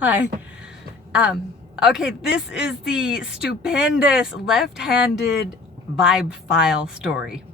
Hi. Okay, this is the stupendous left-handed vibe file story.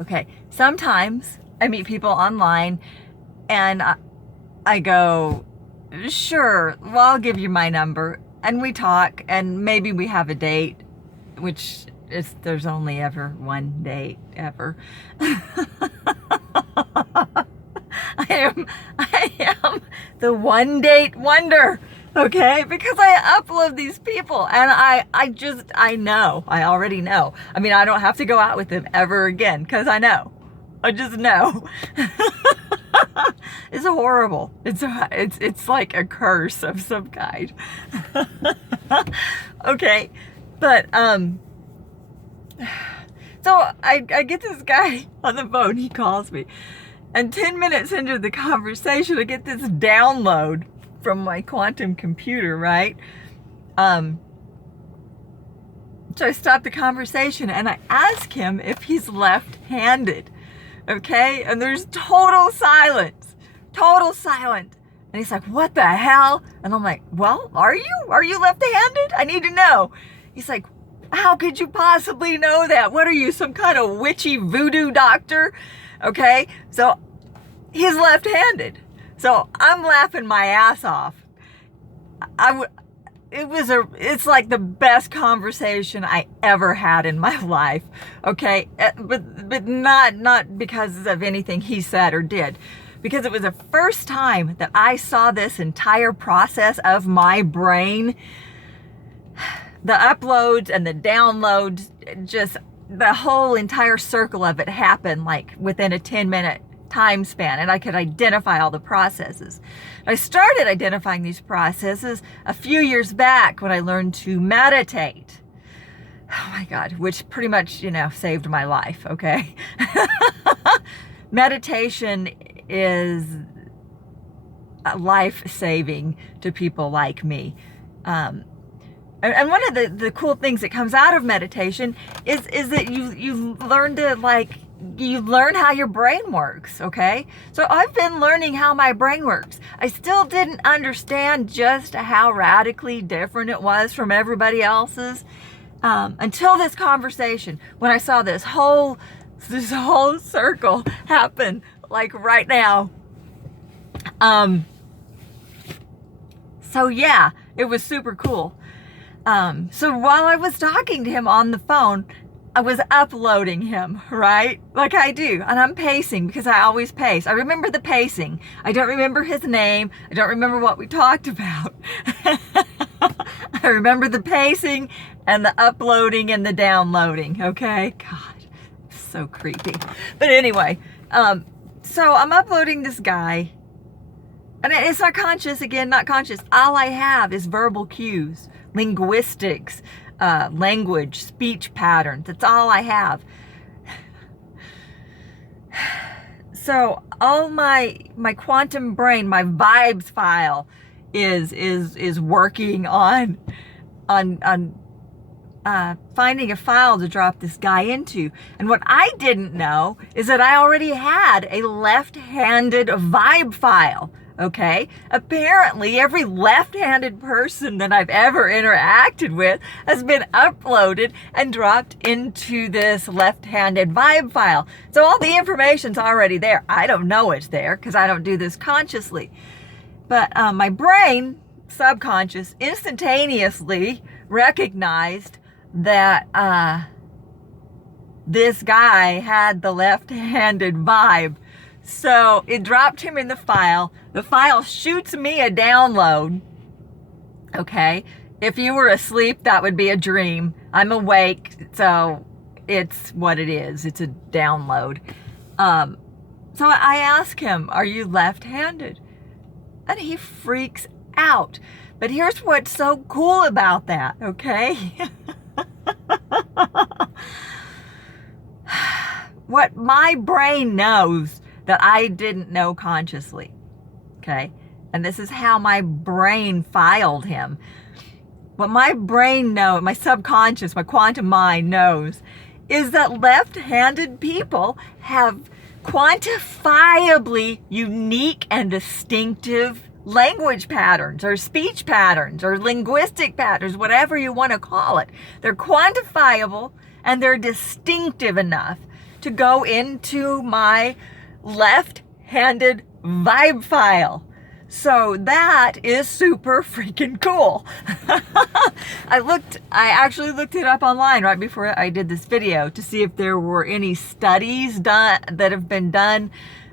Okay, sometimes I meet people online and I go, sure, well, I'll give you my number. And we talk and maybe we have a date, which is, there's only ever one date ever. I am the one date wonder, okay? Because I upload these people and I already know. I mean, I don't have to go out with them ever again because I know. I just know. It's horrible. It's like a curse of some kind. Okay. But so I get this guy on the phone, he calls me. And 10 minutes into the conversation, I get this download from my quantum computer, right? So I stop the conversation and I ask him if he's left-handed, okay? And there's total silence. And he's like, what the hell? And I'm like, well, are you left-handed? I need to know. He's like, how could you possibly know that? What are you, some kind of witchy voodoo doctor? Okay, so he's left-handed. So I'm laughing my ass off. It's like the best conversation I ever had in my life. Okay, but not because of anything he said or did, because it was the first time that I saw this entire process of my brain, the uploads and the downloads, just the whole entire circle of it happened like within a 10-minute time span, and I could identify all the processes. I started identifying these processes a few years back when I learned to meditate. Oh my God, which pretty much, saved my life, okay? Meditation is life-saving to people like me. And one of the cool things that comes out of meditation is that you learn how your brain works, okay? So I've been learning how my brain works. I still didn't understand just how radically different it was from everybody else's until this conversation, when I saw this whole circle happen, like right now. So yeah, it was super cool. So while I was talking to him on the phone, I was uploading him, right? Like I do. And I'm pacing because I always pace. I remember the pacing. I don't remember his name. I don't remember what we talked about. I remember the pacing and the uploading and the downloading, okay? God, so creepy. But anyway, so I'm uploading this guy. And it's not conscious, again, not conscious. All I have is verbal cues, linguistics, language, speech patterns. That's all I have. So all my quantum brain, my vibes file is working on finding a file to drop this guy into. And what I didn't know is that I already had a left-handed vibe file. Okay, apparently every left-handed person that I've ever interacted with has been uploaded and dropped into this left-handed vibe file. So all the information's already there. I don't know it's there because I don't do this consciously. But my brain, subconscious, instantaneously recognized that this guy had the left-handed vibe. So it dropped him in the file. The file shoots me a download. Okay. If you were asleep, that would be a dream. I'm awake, so it's what it is. It's a download. So I ask him, are you left-handed? And he freaks out. But here's what's so cool about that, okay? What my brain knows that I didn't know consciously, okay? And this is how my brain filed him. What my brain knows, my subconscious, my quantum mind knows, is that left-handed people have quantifiably unique and distinctive language patterns or speech patterns or linguistic patterns, whatever you want to call it. They're quantifiable and they're distinctive enough to go into my left-handed vibe file. So that is super freaking cool. I actually looked it up online right before I did this video to see if there were any studies done that have been done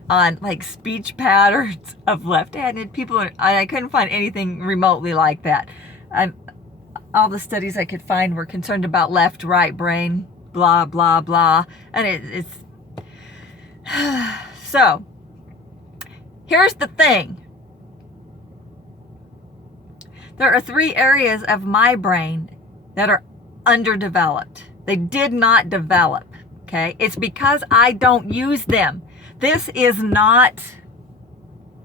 on like speech patterns of left-handed people, and I couldn't find anything remotely like that. All the studies I could find were concerned about left-right brain, blah, blah, blah. And it's... So, here's the thing. There are 3 areas of my brain that are underdeveloped. They did not develop, okay? It's because I don't use them. This is not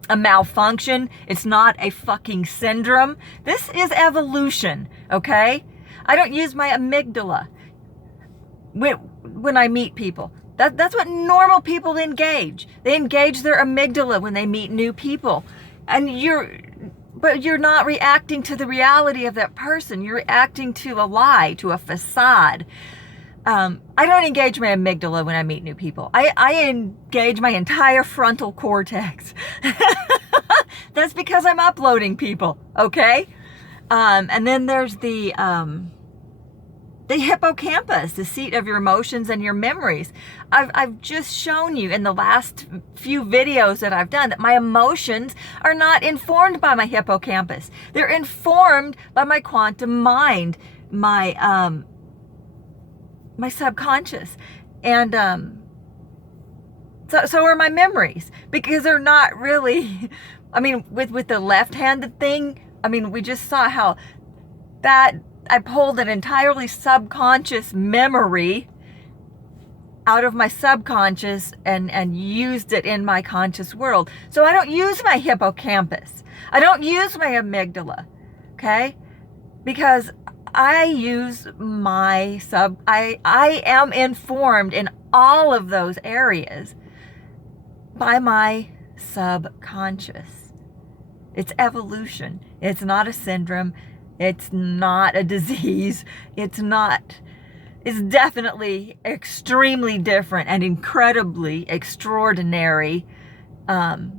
a malfunction. It's not a fucking syndrome. This is evolution, okay? I don't use my amygdala when I meet people. That's what normal people engage. They engage their amygdala when they meet new people. And but you're not reacting to the reality of that person. You're reacting to a lie, to a facade. I don't engage my amygdala when I meet new people. I engage my entire frontal cortex. That's because I'm uploading people, okay? And then there's the hippocampus, the seat of your emotions and your memories. I've just shown you in the last few videos that I've done that my emotions are not informed by my hippocampus. They're informed by my quantum mind, my subconscious. And so are my memories, because they're not really, I mean, with the left-handed thing, I mean, we just saw how that I pulled an entirely subconscious memory out of my subconscious and used it in my conscious world. So I don't use my hippocampus. I don't use my amygdala, okay? Because I use my I am informed in all of those areas by my subconscious. It's evolution. It's not a syndrome. It's not a disease. It's definitely extremely different and incredibly extraordinary. But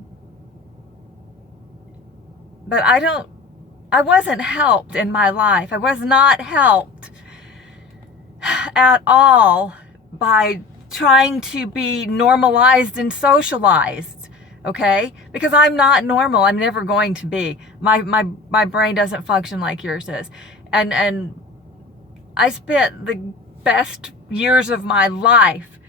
I wasn't helped in my life. I was not helped at all by trying to be normalized and socialized. Okay? Because I'm not normal. I'm never going to be. My brain doesn't function like yours does. And I spent the best years of my life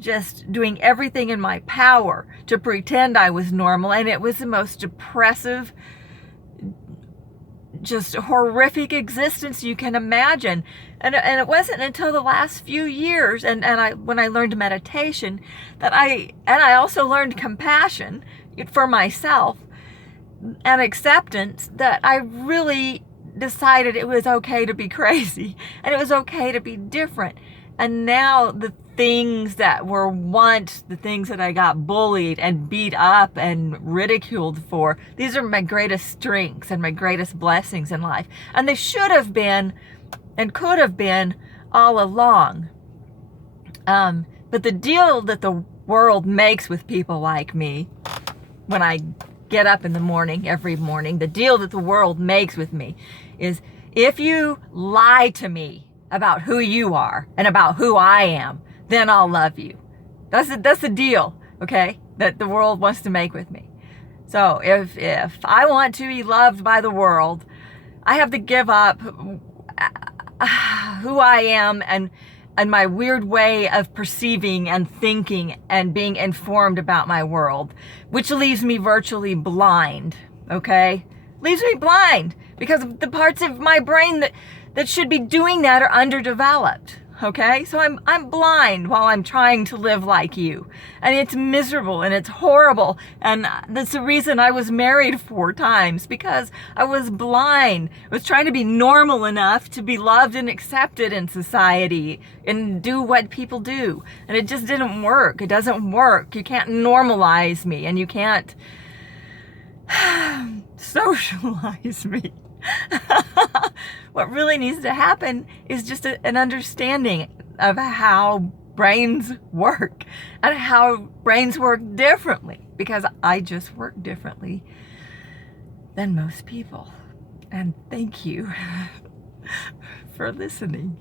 just doing everything in my power to pretend I was normal. And it was the most depressive, just horrific existence you can imagine. And it wasn't until the last few years when I learned meditation that I also learned compassion for myself and acceptance, that I really decided it was okay to be crazy and it was okay to be different. And now the things that were once the things that I got bullied and beat up and ridiculed for, these are my greatest strengths and my greatest blessings in life. And they should have been and could have been all along. But the deal that the world makes with people like me, when I get up in the morning, every morning, the deal that the world makes with me is, if you lie to me about who you are and about who I am, then I'll love you. That's the deal, okay, that the world wants to make with me. So if I want to be loved by the world, I have to give up who I am and my weird way of perceiving and thinking and being informed about my world, which leaves me virtually blind, okay? Leaves me blind because the parts of my brain that should be doing that are underdeveloped, okay? So I'm blind while I'm trying to live like you. And it's miserable and it's horrible. And that's the reason I was married 4 times, because I was blind. I was trying to be normal enough to be loved and accepted in society and do what people do. And it just didn't work. It doesn't work. You can't normalize me, and you can't socialize me. What really needs to happen is just an understanding of how brains work and how brains work differently, because I just work differently than most people. And thank you for listening.